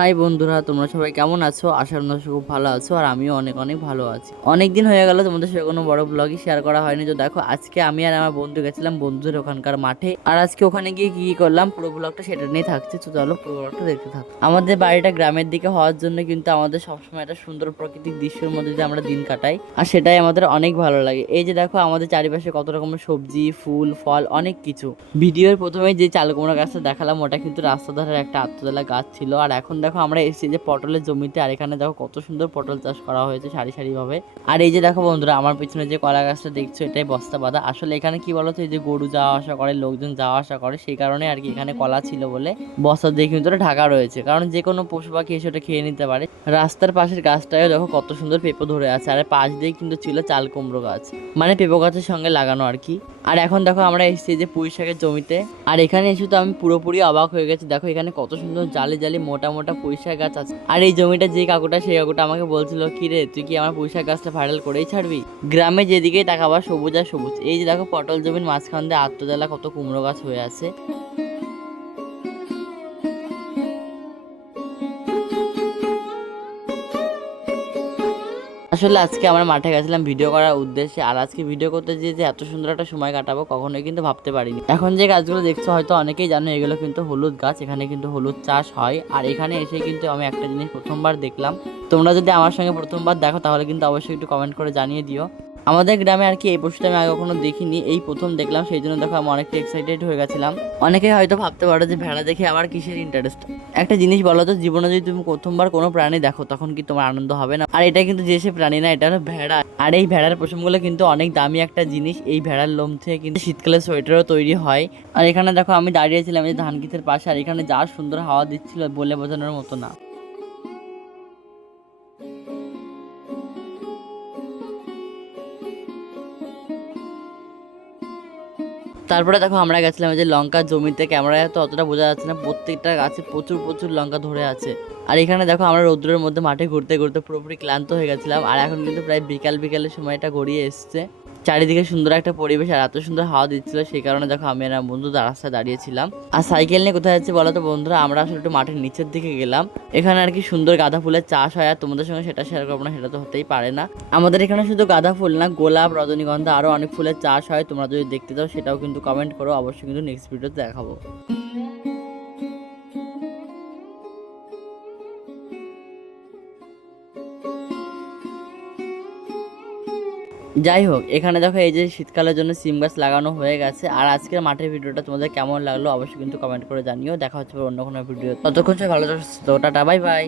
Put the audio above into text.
High বন্ধুরা, তোমরা সবাই কেমন আছো? আশা করি তোমরা খুব ভালো আছো, আর আমিও অনেক অনেক ভালো আছি। অনেক দিন হয়ে গেল তোমাদের সাথে কোনো বড় ব্লগই শেয়ার করা হয়নি। তো দেখো, আজকে আমি আর আমার বন্ধু গেছিলাম বন্ধুদের ওখানকার মাঠে, আর আজকে ওখানে গিয়ে কি কি করলাম পুরো ব্লগটা সেটা নিয়ে থাকছে। তো চলো পুরো ব্লগটা দেখতে থাকো। আমাদের বাড়িটা গ্রামের দিকে হওয়ার জন্য কিন্তু আমাদের সবসময় একটা সুন্দর প্রাকৃতিক দৃশ্যের মধ্যে দিয়ে আমরা দিন কাটাই, আর সেটাই আমাদের অনেক ভালো লাগে। এই যে দেখো, আমাদের চারিপাশে কত রকমের সবজি, ফুল, ফল, অনেক কিছু। ভিডিওর প্রথমে যে চাল কুমড়া গাছটা দেখালাম, ওটা কিন্তু রাস্তা ধারের একটা আত্মজলা গাছ ছিল। আর এখন দেখো আমরা এসেছি যে পটলের জমিতে, আর এখানে দেখো কত সুন্দর পটল চাষ করা হয়েছে সারি সারি ভাবে। আর এই যে দেখো বন্ধুরা, আমার পিছনে যে কলা গাছটা দেখছো, এটাই বস্তা বাঁধা। আসলে এখানে কি বলতো, এই যে গরু যাওয়া আসা করে, লোকজন যাওয়া আসা করে, সেই কারণে আর কি এখানে কলা ছিল বলে বস্তা দিয়ে কিন্তু ঢাকা রয়েছে, কারণ যে কোনো পশু পাখি এসে ওটা খেয়ে নিতে পারে। রাস্তার পাশের গাছটায় দেখো কত সুন্দর পেঁপো ধরে আছে, আর পাশ দিয়ে কিন্তু ছিল চাল কুমড়ো গাছ, মানে পেঁপো গাছের সঙ্গে লাগানো আর কি। আর এখন দেখো আমরা এসেছি যে পুঁই শাকের জমিতে, আর এখানে এসে তো আমি পুরোপুরি অবাক হয়ে গেছি। দেখো এখানে কত সুন্দর জালি জালি মোটা মোটা পুঁই শাক গাছ আছে। আর এই জমিটা যে কাকুটা, সেই কাকুটা আমাকে বলছিল, কি রে তুই কি আমার পুঁই শাক গাছটা ভাইরাল করেই ছাড়বি? গ্রামে যেদিকেই তাকাবা সবুজ আর সবুজ। এই যে দেখো পটল জমির মাঝখান দিয়ে আত্মজলা কত কুমড়ো গাছ হয়ে আছে। আসলে আজকে আমরা মাঠে গেছিলাম ভিডিও করার উদ্দেশ্যে, আর আজকে ভিডিও করতে গিয়ে যে এত সুন্দর একটা সময় কাটাবো কখনোই কিন্তু ভাবতে পারিনি। এখন যে গাছগুলো দেখছো হয়তো অনেকেই জানো, এগুলো কিন্তু হলুদ গাছ। এখানে কিন্তু হলুদ চাষ হয়, আর এখানে এসে কিন্তু আমি একটা জিনিস প্রথমবার দেখলাম। তোমরা যদি আমার সঙ্গে প্রথমবার দেখো তাহলে কিন্তু অবশ্যই একটু কমেন্ট করে জানিয়ে দিও। আমাদের গ্রামে আর কি এই পশুটা আমি আগে কখনো দেখিনি, এই প্রথম দেখলাম, সেই জন্য দেখো আমি অনেকটা এক্সাইটেড হয়ে গেছিলাম। অনেকে হয়তো ভাবতে পারো যে ভেড়া দেখে আবার কিসের ইন্টারেস্ট। একটা জিনিস বলো তো, জীবনে যদি তুমি প্রথমবার কোনো প্রাণী দেখো তখন কি তোমার আনন্দ হবে না? আর এটা কিন্তু যে সে প্রাণী না, এটা হলো ভেড়া। আর এই ভেড়ার পশমগুলো কিন্তু অনেক দামি একটা জিনিস। এই ভেড়ার লোম থেকে কিন্তু শীতকালে সোয়েটারও তৈরি হয়। আর এখানে দেখো আমি দাঁড়িয়েছিলাম এই ধান ক্ষেতের পাশে, আর এখানে যা সুন্দর হাওয়া দিচ্ছিল বলে বোঝানোর মতো না। তারপরে দেখো আমরা গেছিলাম যে লঙ্কা জমিতে, ক্যামেরায় তো অতটা বোঝা যাচ্ছে না, প্রত্যেকটা গাছে প্রচুর প্রচুর লঙ্কা ধরে আছে। আর এখানে দেখো আমরা রৌদ্রের মধ্যে মাঠে ঘুরতে ঘুরতে পুরোপুরি ক্লান্ত হয়ে গেছিলাম, আর এখন কিন্তু প্রায় বিকাল বিকালের সময়টা গড়িয়ে এসছে। চারিদিকে সুন্দর একটা পরিবেশ আর এত সুন্দর হাওয়া দিচ্ছিল, সেই কারণে দেখো আমি আর বন্ধু রাস্তায় দাঁড়িয়েছিলাম। আর সাইকেল নিয়ে কোথায় যাচ্ছি বলো তো বন্ধুরা, আমরা আসলে একটু মাঠের নিচের দিকে গেলাম। এখানে আর কি সুন্দর গাঁদা ফুলের চাষ হয়, আর তোমাদের সঙ্গে সেটা শেয়ার করবো না, সেটা তো হতেই পারে না। আমাদের এখানে শুধু গাঁদা ফুল না, গোলাপ, রজনীগন্ধা, আরো অনেক ফুলের চাষ হয়। তোমরা যদি দেখতে চাও সেটাও কিন্তু কমেন্ট করো, অবশ্যই কিন্তু নেক্সট ভিডিওতে দেখাবো। যাই হোক, এখানে দেখো এই যে শীতকালের জন্য সিম গাছ লাগানো হয়ে গেছে। আর আজকের মাঠের ভিডিওটা তোমাদের কেমন লাগলো অবশ্যই কিন্তু কমেন্ট করে জানিও। দেখা হচ্ছে অন্য কোনো ভিডিও, ততক্ষণ সবাই ভালো থাকো, টাটা, বাই বাই।